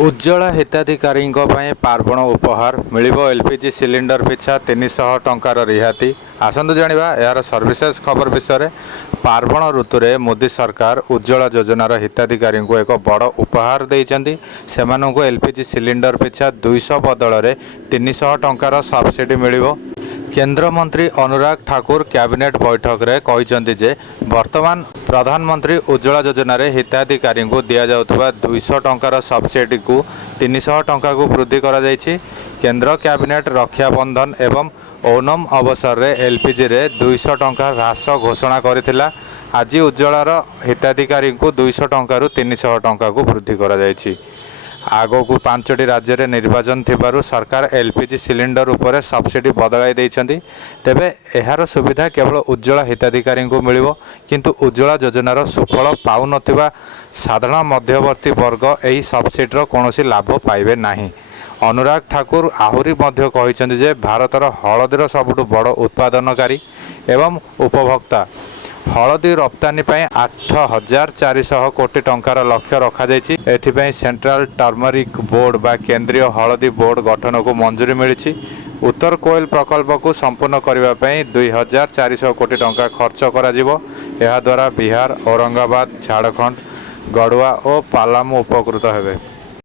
उज्ज्वला हिताधिकारी पार्वण उपहार मिलिबो LPG cylinder पिछा 300 टंकार रिहाती। आसंतु जानिबा यार services खबर विषय। पार्वण ऋतुरे मोदी सरकार उज्ज्वला योजनार हिताधिकारी को एक बड़ उपहार देइचंदी। सेमानंकु एलपीजी सिलिंडर पिछा 200 बदल में 300 टंकार सब्सिडी मिलिबो। केंद्र मंत्री अनुराग ठाकुर कैबिनेट बैठक में कहते जे वर्तमान प्रधानमंत्री उज्ज्वला योजना हिताधिकारी को दि जाउथबा 200 टंकार सब्सिडी को 300 टंका को वृद्धि करा जायछि। केंद्र कैबिनेट रक्षाबंधन एवं ओणम अवसर में एलपीजी रे 200 टंका ह्रास घोषणा करथिला। आज उज्ज्वलार हिताधिकारी को 200 टंका 300 टंका को वृद्धि करा जायछि। आगो को 5टी राज्य में निर्वाचन थिबारु सरकार एलपीजी सिलिंडर उपरे सब्सिडी बदलाई देइछंती। तेबे एहार सुविधा केवल उज्ज्वला हिताधिकारी को मिलिबो, किंतु उज्ज्वला योजनार सुफल पाउनथिबा साधारण मध्यवर्ती वर्ग एही सब्सिडीर कोनोसी लाभ पाइबे नाही। अनुराग ठाकुर आहुरी मध्य कहिसेंती जे भारतर हळदीर सबुठु बड़ उत्पादनकारी एवं उपभोक्ता हलदी रप्तानी 8,400 कोटी टंकार लक्ष्य रखा जायछि। एथिपई सेंट्रल टर्मरिक बोर्ड बा केंद्रीय हलदी बोर्ड गठन को मंजूरी मिली। उत्तर कोयल प्रकल्प को संपूर्ण करने 2,400 कोटी टंका खर्च करा जिवो। एहा द्वारा बिहार, औरंगाबाद, झारखंड, गढ़वा और पालामू उपकृत हेबे।